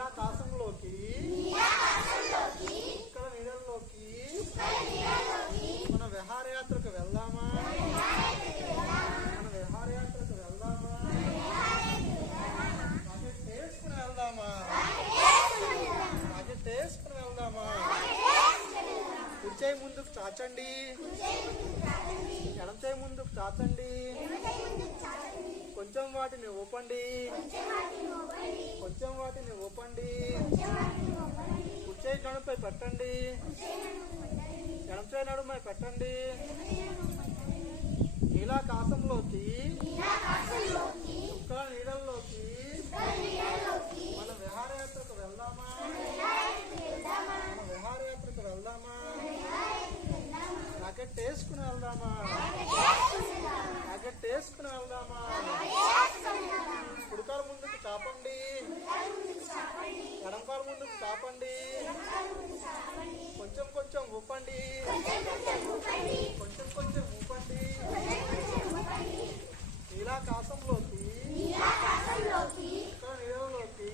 నీలాకాశంలోకి ఇక్కడ నీళ్ళలోకి మన విహారయాత్రకు వెళ్దామా? మన విహారయాత్రకు వెళ్దామా? రాకెట్ వేసుకుని వెళ్దామా? రాకెట్ వేసుకుని వెళ్దామా? కుడిచేయి ముందుకు చాచండి, ఎడమచేయి ముందుకు చాచండి, కొంచెం వాటిని ఊపండి, కొంచెం వాటిని ఊపండి. కుడిచేయి నడుపై పెట్టండి, ఎడమచేయి నడుమై పెట్టండి. నీలాకాశంలోకి చుక్కల నీడల్లోకి మన విహారయాత్రకు వెళ్దామా? మన విహారయాత్రకు వెళ్దామా? రాకెట్ వేసుకుని వెళ్దామా? రాకెట్ వేసుకుని వెళ్దామా? కుడికాలు ముందుకు చాపండి, ఎడంకాలు ముందుకు చాపండి, కొంచెం కొంచెం ఊపండి, కొంచెం కొంచెం ఊపండి. నీలాకాశంలోకి ఇక్కడ నీళ్ళలోకి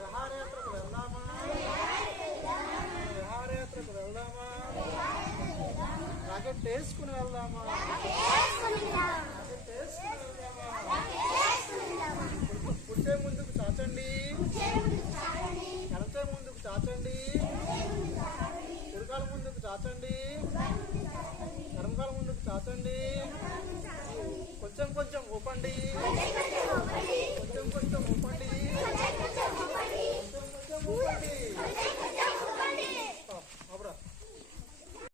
విహారయాత్రకు వెళ్దామా? విహారయాత్రకు వెళ్దామా? రాకెట్ వేసుకుని వెళ్దామా? రాకెట్ వేసుకుని వెళ్దామా? కుడిచేయి ముందుకు చాచండి, ఎడమచేయి ముందుకు చాచండి, కుడికాల ముందుకు చాచండి, ఎడమకాల ముందుకు చాచండి, కొంచెం కొంచెం ఊపండి.